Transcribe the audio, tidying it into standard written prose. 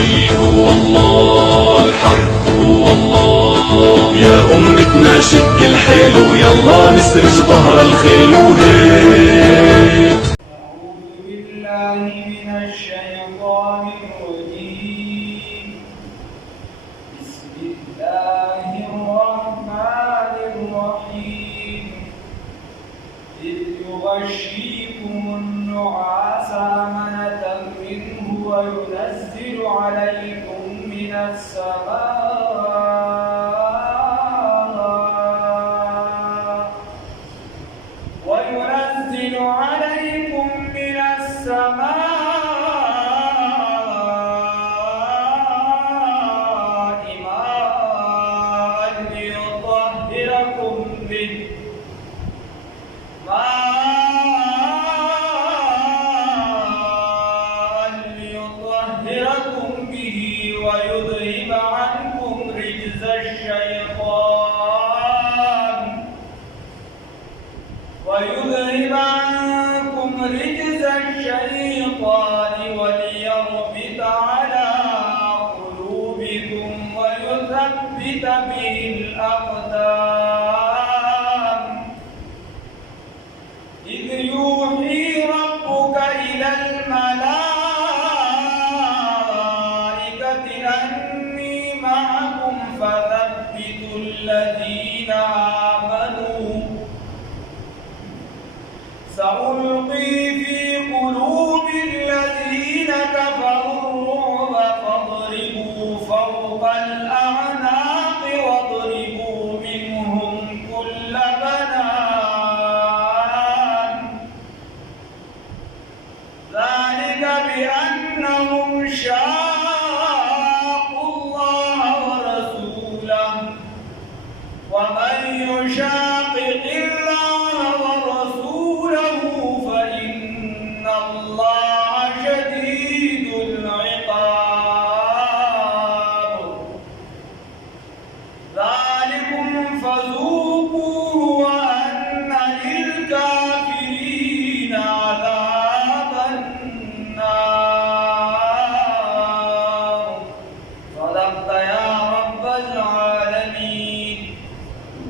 الحي هو الله، الحق هو الله. يا أمتنا شد الحيل ويلا نسرج ظهر الخيل وهيك. أعوذ بالله من الشيطان الرجيم. بسم الله الرحمن الرحيم. إذ يغشيكم النعاس أمنة منه وينزل عليكم من السماء ماء ليطهركم به ويذهب عنكم رجز الشيطان وليربط على قلوبكم ويثبت به الأقدام. إذ يوحي ربك إلى الملائكة أني معكم فثبتوا الذين آمنوا. سألقي